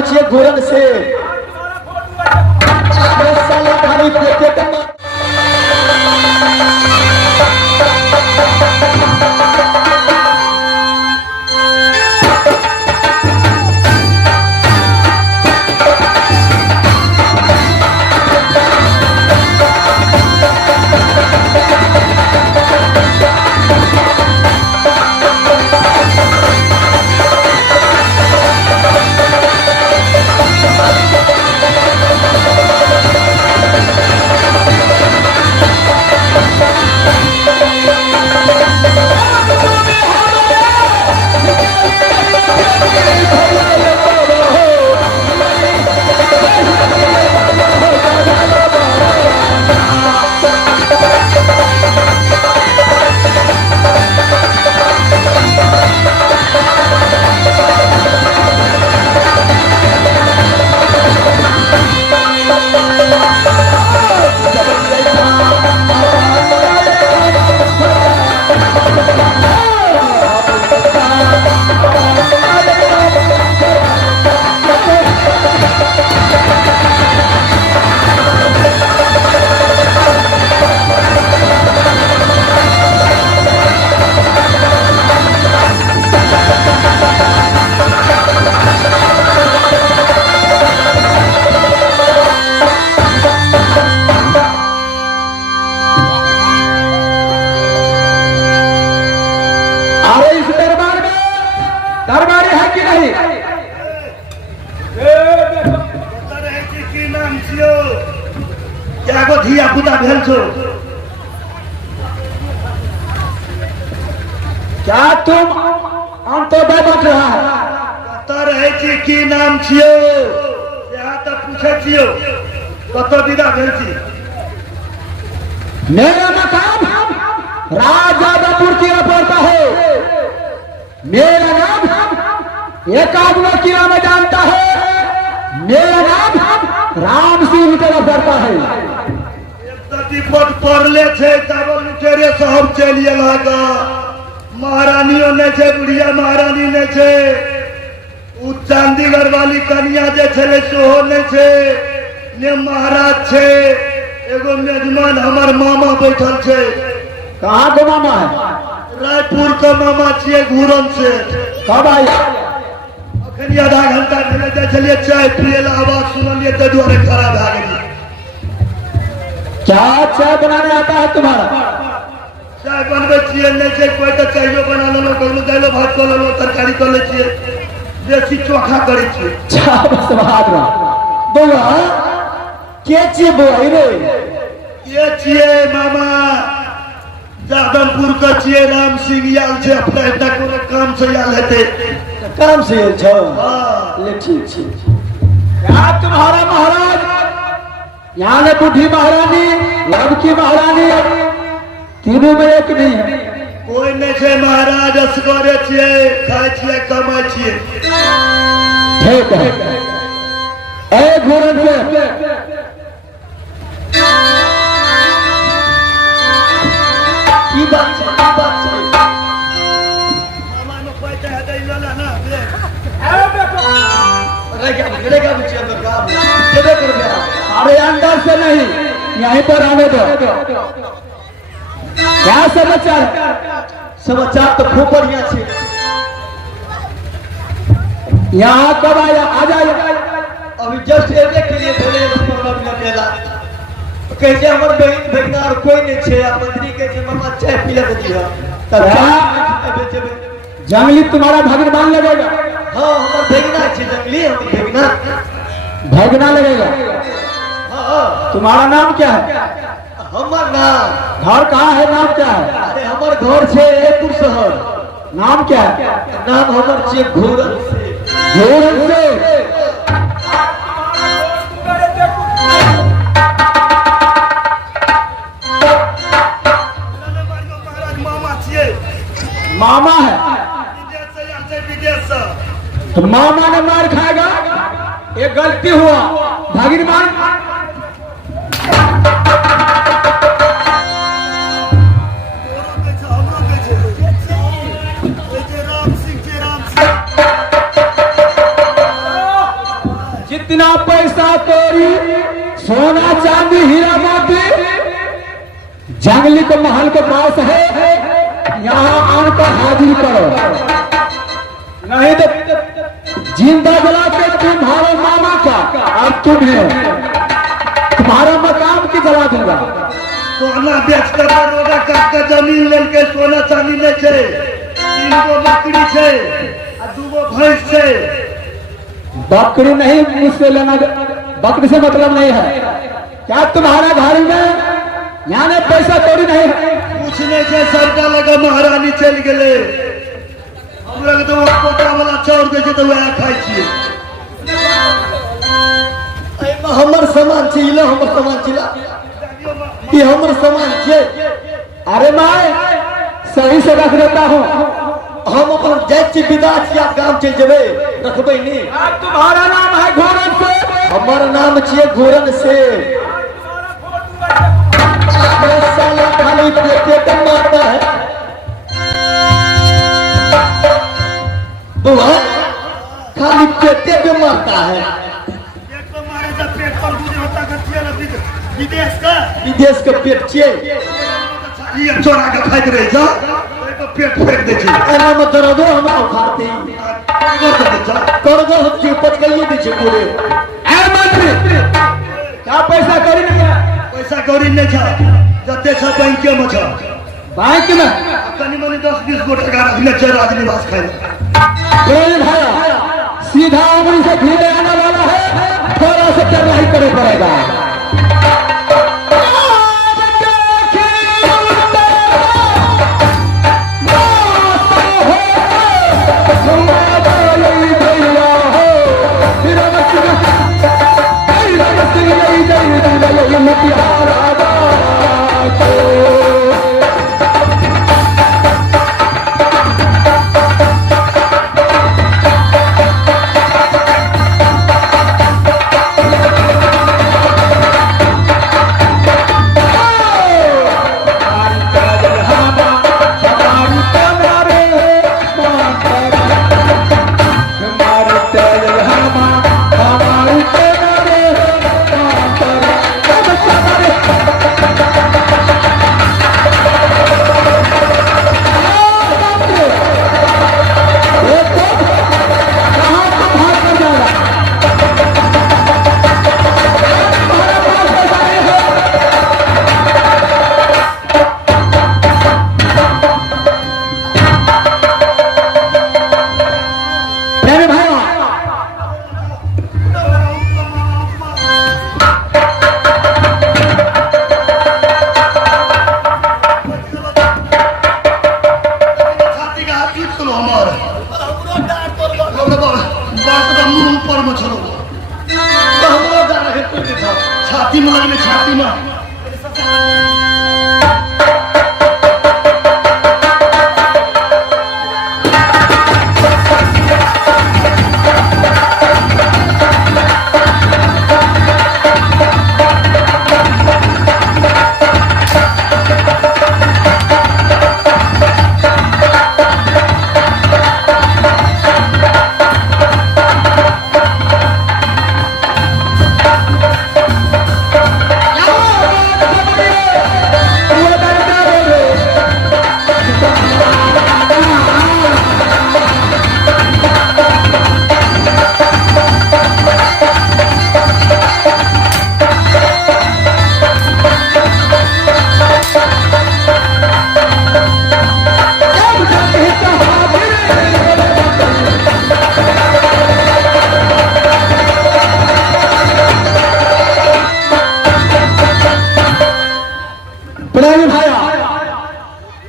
नाम छे घूरन से साला भारी फेंके धिया पुता भेल छो क्या तुम अंतोदय बट रहा है कत रहे छी की नाम छियो यहाँ तक पूछे छियो कत विदा भेल छी मेरा मकाम राजापुर की ओर पड़ता है मेरा नाम एक आदमी किला में जानता है मेरा नाम राम सिंह की तरफ पड़ता है पद पड़ले छे तब लुटेरे सब चलिए लागा महारानियों ने छे बुढ़िया महारानी ने छे उ चंडीगढ़ वाली कन्या जे छले सोहो ने छे ने महाराज छे एगो मेजमान हमर मामा बैठल छे कहां के मामा है रायपुर का मामा छिए घूरन से कब आई अखनी आधा घंटा पहले जे छलिए चाय पिए ला आवाज सुनलिए त दुआरे खड़ा भ गेली क्या चाय बनाने आता है तुम्हारा चाय बनबे छिए नहीं छे कोई तो चायो बना लो कखनो दालो भात कर लो तरकारी कर ले छिए देसी चोखा करे छिए अच्छा बस बात बा बोला के छिए बोई रे के छिए मामा जादमपुर का छिए राम सिंह याल छे अपना इतना कोनो काम से याल हेते काम से याल छो हां ले ठीक ठीक क्या तुम्हारा महाराज यहाँ ने बुढ़ी महारानी लड़की महारानी तीनों में एक नहीं है कोई नहीं छे महाराज असगरे छिए खाए छिए कमाए छिए ठीक है ए घोरन से की बात छे मामा ने कोई कह दे ला ना ए बेटा रहेगा बुचिया अंदर का केबे कर गया अरे अंदर से नहीं यहीं पर आने दो क्या समाचार तो खूब बढ़िया छे यहाँ कब आया आ जाए अभी जस्ट एबे के लिए भेले 15 मिनट लेला कैसे हमर बहन भगनार कोई नहीं छे आ मंत्री के जे मामा चाय पिला दे दिया तब जंगली तुम्हारा भगवान लगेगा हां हमर भगना छे जंगली हम भगना लगेगा हां तुम्हारा नाम क्या है हमर नाम घर कहाँ है नाम क्या है अरे हमर घर छे एकपुर शहर नाम क्या है नाम हमर छे घोरन से मामा है तो मामा ने मार खाएगा ये गलती हुआ भगवान इतना पैसा तोरी, सोना चांदी हीरा मोती जंगली के महल के पास है, यहाँ आकर हाजिर करो, नहीं तो जिंदा जला के तुम्हारे मामा का और तुम्हें तुम्हारा मकाम की जला दूंगा। सोना बेच कर रोड़ा काट के जमीन लेल के सोना चांदी ले छे, 3 गो बकरी छे आ 2 गो भैंस छे। बकरी नहीं, मुझसे लेना, बकरी से मतलब नहीं है। क्या तुम्हारे घर में यहाँ ने पैसा तोड़ी नहीं है? कुछ नहीं छे, सरकार लगा महारानी चल गेले, हम लोग तो कोटा वाला चाउर दे छे तो वह खाई छिए। हमर सामान चाहिए, हमर सामान चाहिए, ये हमर सामान छे। अरे मैं सही से रख देता हूँ। हम अपन जाइत छी विदा छी, आप गांव चल जेबे, रखबे नहीं। तुम्हारा नाम है घोरन से? हमर नाम छिए घोरन से। साला खाली पेटे पे मारता है बुआ, खाली पेटे पे मारता है। एक तो मारे तो पेट पर गुजर होता गतिया ना विदेश का पेट छे, ये चोरा के खाइत रहे जा, तो पेट फेंक दे छे। एना में दर्दो हम खाते करगो हम के पचकइए दे छे पूरे। ए मंत्री, क्या पैसा करी नहीं है? पैसा कौड़ी नहीं छा, जते छा बैंक में छा। बैंक में कनी मनी 10-20 गो टका रखले छे राजनिवास खाए। प्रेम है, सीधा उंगली से घीले आने वाला है, थोड़ा सा चढ़ाई करे पड़ेगा। छाती में लगने, छाती में।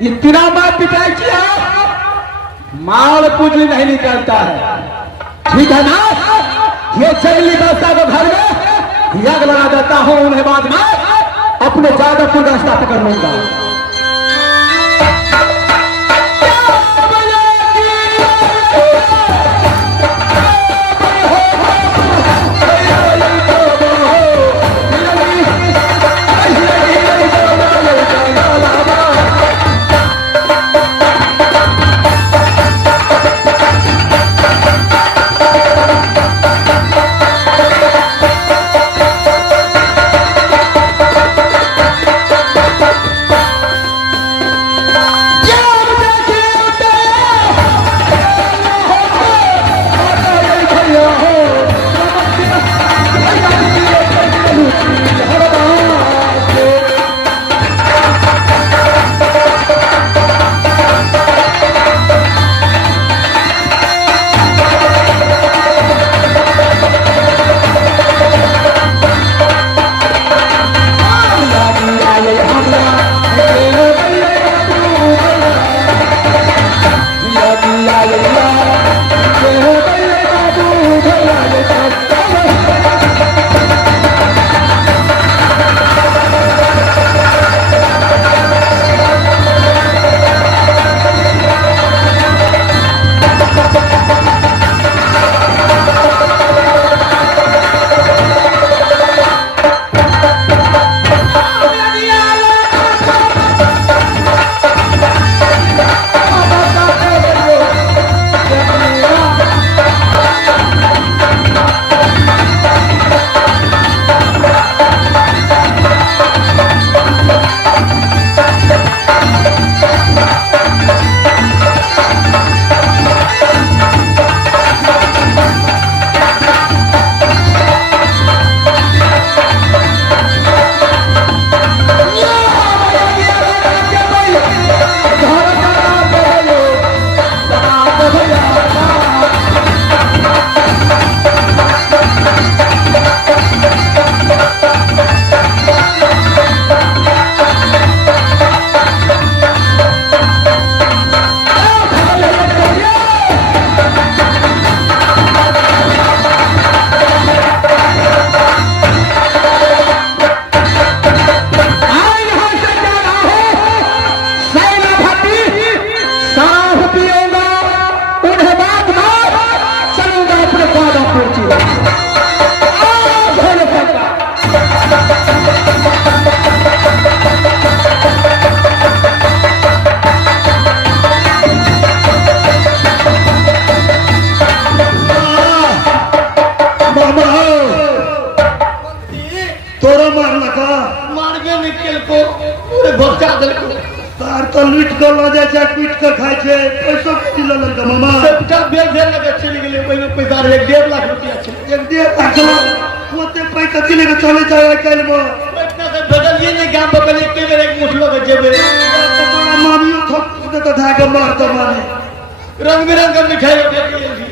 इतना बात पिटाई किया, माल पूंजी नहीं निकलता है, ठीक है ना? ये जंगली दस्ता को घर में यज्ञ लगा देता हूँ, उन्हें बाद में अपने ज्यादा पूर्ण रास्ता पकड़ लूंगा। दिल को तार तो लूट कर लो जाए चाहे पीट कर खाए छे पैसों की लो लगा मामा सबटा बेच दे लगे चली गेले पहले पैसा 1.5 लाख रुपया छे 1.5 लाख ओते पैसा चले के चले जाए कल में इतना से बदलिए ने गांव बगल एक के बेर एक मुठलो के जेबे तुम्हारा मामियो ठोक दे तो धागा मार तो माने रंग बिरंग के मिठाई देती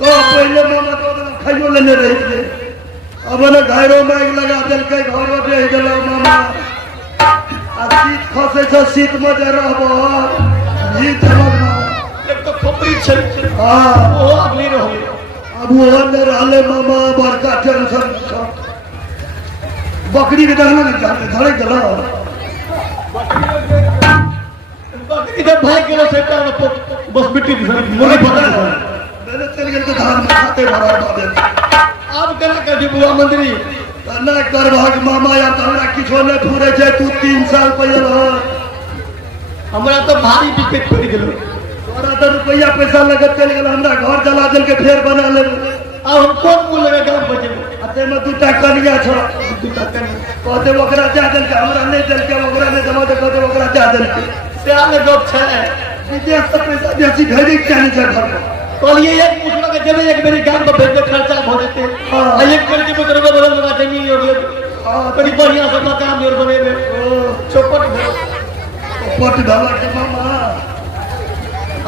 को पहले मामा तो खाइयो लेने रही थे अब ना घरों में लगा दिल के घर में भेज दिलो मामा आ सीट खसे छ सीट में जे रहबो जीत मामा एक तो खोपड़ी छे हां वो अगली रहो अब वो ने रहले मामा बड़का टेंशन छ बकरी के दहना नहीं जाते धड़े गला बकरी तो भाई किलो से का बस मिट्टी मुर्गी पता मैंने चल गए तो धान में खाते भरा बाबे अब कना कर दी बुआ मंत्री तना कर भाग मामा या हमरा किछो ने पूरे छे तू 3 साल पहले रह हमरा तो भारी विकेट पड़ गेलो तोरा तो रुपया पैसा लगत चल गेल हमरा घर जला दिल के फेर बना ले अब हम कौन मूल लगे गांव बचे अते में दूटा कनिया छ दूटा कन कहते ओकरा जा दिल के हमरा नहीं दिल के ओकरा ने जमा दे कहते ओकरा जा दिल के से आले गप छे विदेश से पैसा बेसी भेजे के चाहे छ घर में कहलिए एक मुठलो के जेबे एक बेरी गांव में भेज दे खर्चा भ जेते आ एक बेर के मतलब बदल लगा जमीन और ले बड़ी बढ़िया से मकान और बनेबे चौपट पट ढाला के मामा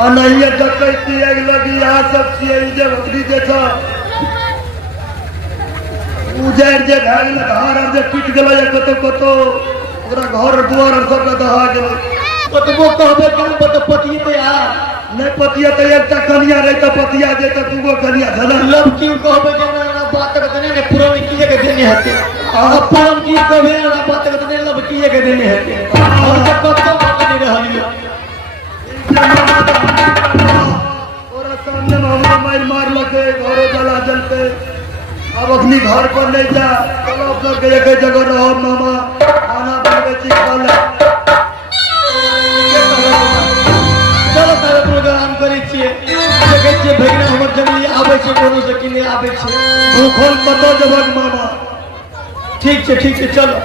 अनैया डकैती आग लगी आ सब छिए जे बकरी जे छ उजैर जे भाग न धार जे टूट गेलै कतो कतो ओकरा घर दुआर सब दहा गेलै कतबो कहबे गांव में तो पतिए आ नहीं पतिया तो एकटा कनिया रही तो पतिया जे तो दूगो कनिया धला लब की कहबे जे ना बात के देने ने पुरानी किए के देने हते अपन की कहबे ना बात के देने लब किए के देने हते और तो कतो बात नहीं रहलियो और सामने में हमरा मार मार लगे घरो जला जलते अब अपनी घर पर नहीं जा चलो सब के एक जगह रहो मामा खाना बनवे छी खा ले चलो सारे प्रोग्राम करै छियै देखे छियै भैया हमर जंगली आबै छै कोनो से किने आबै छै भूखल कतो जबक मामा ठीक छै चलो